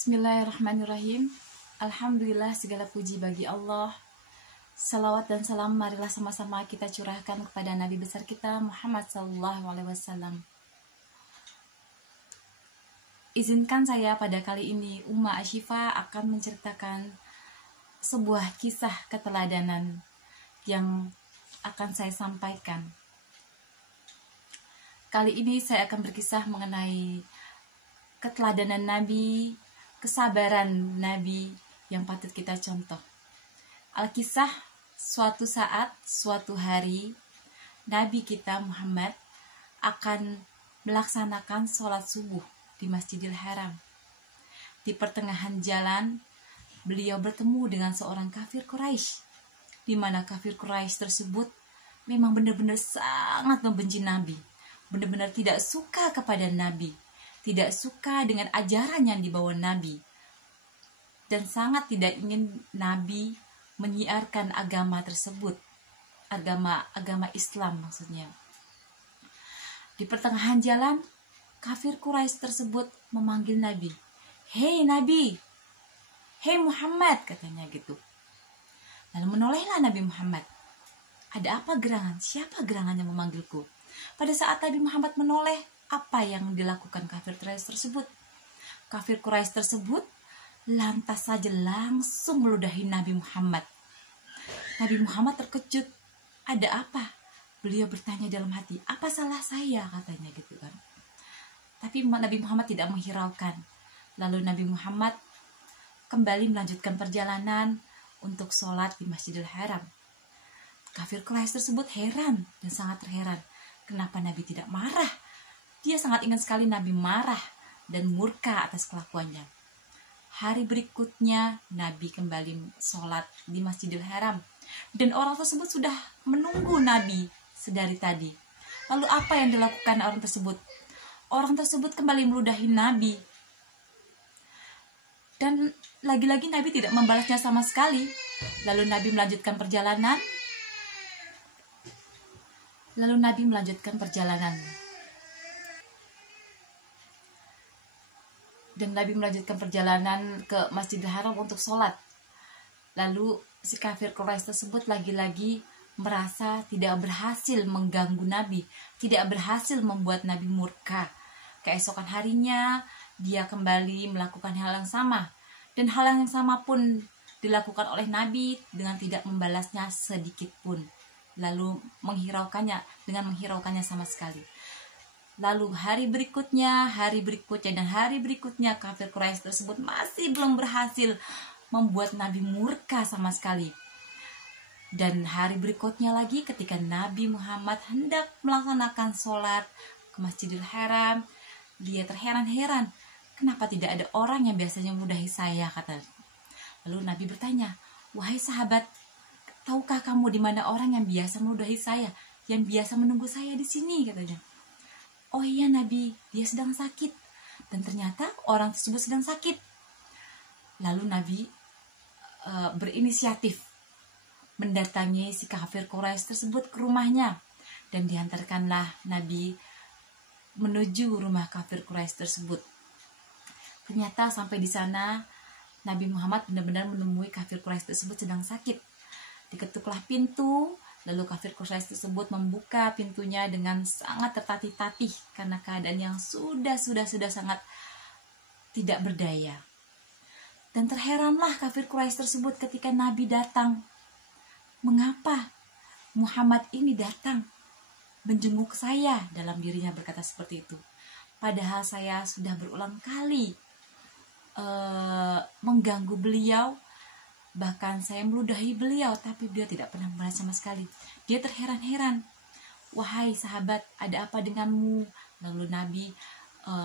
Bismillahirrahmanirrahim. Alhamdulillah, segala puji bagi Allah. Salawat dan salam marilah sama-sama kita curahkan kepada Nabi besar kita Muhammad SAW. Izinkan saya pada kali ini Umma Ashifa akan menceritakan sebuah kisah keteladanan yang akan saya sampaikan. Kali ini saya akan berkisah mengenai keteladanan Nabi, kesabaran Nabi yang patut kita contoh. Alkisah, suatu saat, suatu hari, Nabi kita Muhammad akan melaksanakan sholat subuh di Masjidil Haram. Di pertengahan jalan, beliau bertemu dengan seorang kafir Quraisy, di mana kafir Quraisy tersebut memang benar-benar sangat membenci Nabi, benar-benar tidak suka kepada Nabi, tidak suka dengan ajaran yang dibawa Nabi, dan sangat tidak ingin Nabi menyiarkan agama tersebut, agama Islam maksudnya. Di pertengahan jalan, kafir Quraisy tersebut memanggil Nabi. "Hei Nabi, hei Muhammad," katanya gitu. Lalu menolehlah Nabi Muhammad. "Ada apa gerangan? Siapa gerangan yang memanggilku?" Pada saat Nabi Muhammad menoleh, apa yang dilakukan kafir Quraisy tersebut? Kafir Quraisy tersebut lantas saja langsung meludahi Nabi Muhammad. Nabi Muhammad terkejut. "Ada apa?" Beliau bertanya dalam hati. "Apa salah saya?" katanya gitu kan. Tapi Nabi Muhammad tidak menghiraukan. Lalu Nabi Muhammad kembali melanjutkan perjalanan untuk sholat di Masjidil Haram. Kafir Quraisy tersebut heran dan sangat terheran. Kenapa Nabi tidak marah? Dia sangat ingin sekali Nabi marah dan murka atas kelakuannya. Hari berikutnya Nabi kembali sholat di Masjidil Haram, dan orang tersebut sudah menunggu Nabi sedari tadi. Lalu apa yang dilakukan orang tersebut? Orang tersebut kembali meludahi Nabi, dan lagi-lagi Nabi tidak membalasnya sama sekali. Lalu Nabi melanjutkan perjalanan. Dan Nabi melanjutkan perjalanan ke Masjidil Haram untuk sholat. Lalu si kafir Quraisy tersebut lagi-lagi merasa tidak berhasil mengganggu Nabi, tidak berhasil membuat Nabi murka. Keesokan harinya dia kembali melakukan hal yang sama, dan hal yang sama pun dilakukan oleh Nabi dengan tidak membalasnya sedikit pun, lalu menghiraukannya sama sekali. Lalu hari berikutnya, dan hari berikutnya kafir Quraisy tersebut masih belum berhasil membuat Nabi murka sama sekali. Dan hari berikutnya lagi ketika Nabi Muhammad hendak melaksanakan sholat ke Masjidil Haram, dia terheran-heran, "Kenapa tidak ada orang yang biasanya meludahi saya?" kata. Lalu Nabi bertanya, "Wahai sahabat, tahukah kamu di mana orang yang biasa meludahi saya, yang biasa menunggu saya di sini?" katanya. "Oh iya Nabi, dia sedang sakit." Dan ternyata orang tersebut sedang sakit. Lalu Nabi berinisiatif mendatangi si kafir Quraisy tersebut ke rumahnya, dan diantarkanlah Nabi menuju rumah kafir Quraisy tersebut. Ternyata sampai di sana Nabi Muhammad benar-benar menemui kafir Quraisy tersebut sedang sakit. Diketuklah pintu. Lalu kafir Quraisy tersebut membuka pintunya dengan sangat tertatih-tatih karena keadaan yang sudah sangat tidak berdaya. Dan terheranlah kafir Quraisy tersebut ketika Nabi datang. "Mengapa Muhammad ini datang menjenguk saya?" Dalam dirinya berkata seperti itu. "Padahal saya sudah berulang kali mengganggu beliau, bahkan saya meludahi beliau, tapi beliau tidak pernah membalas sama sekali." Dia terheran-heran. "Wahai sahabat, ada apa denganmu?" Lalu Nabi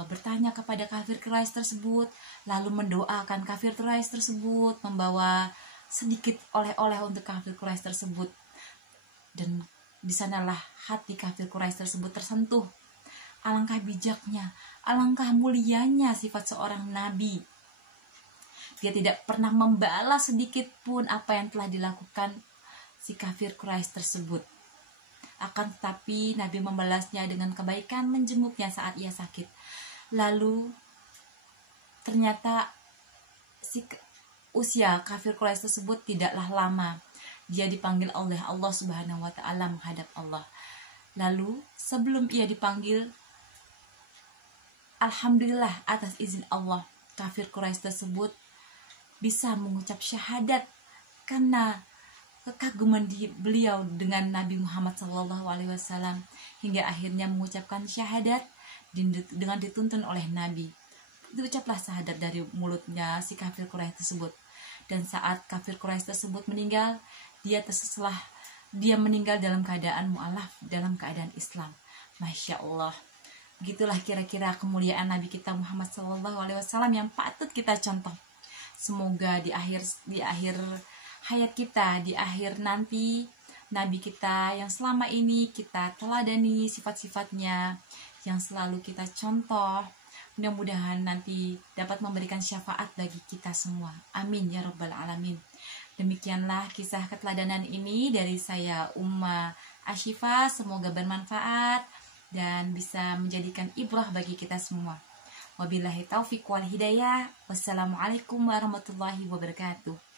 bertanya kepada kafir Quraisy tersebut, lalu mendoakan kafir Quraisy tersebut, membawa sedikit oleh-oleh untuk kafir Quraisy tersebut. Dan di sanalah hati kafir Quraisy tersebut tersentuh. Alangkah bijaknya, alangkah mulianya sifat seorang Nabi. Dia tidak pernah membalas sedikit pun apa yang telah dilakukan si kafir Quraisy tersebut. Akan tetapi Nabi membalasnya dengan kebaikan, menjenguknya saat ia sakit. Lalu ternyata usia kafir Quraisy tersebut tidaklah lama. Dia dipanggil oleh Allah Subhanahu wa taala menghadap Allah. Lalu sebelum ia dipanggil, alhamdulillah atas izin Allah, kafir Quraisy tersebut bisa mengucap syahadat karena kekaguman beliau dengan Nabi Muhammad SAW, hingga akhirnya mengucapkan syahadat dengan dituntun oleh Nabi. Diucaplah syahadat dari mulutnya si kafir Quraisy tersebut. Dan saat kafir Quraisy tersebut meninggal, dia meninggal dalam keadaan mu'alaf, dalam keadaan Islam. Masya Allah. Begitulah kira-kira kemuliaan Nabi kita Muhammad SAW yang patut kita contoh. Semoga di akhir hayat kita, di akhir nanti, Nabi kita yang selama ini kita teladani sifat-sifatnya, yang selalu kita contoh, mudah-mudahan nanti dapat memberikan syafaat bagi kita semua. Amin ya rabbal alamin. Demikianlah kisah keteladanan ini dari saya, Umma Ashifa. Semoga bermanfaat dan bisa menjadikan ibrah bagi kita semua. Wabillahi taufiq wal hidayah. Wassalamualaikum warahmatullahi wabarakatuh.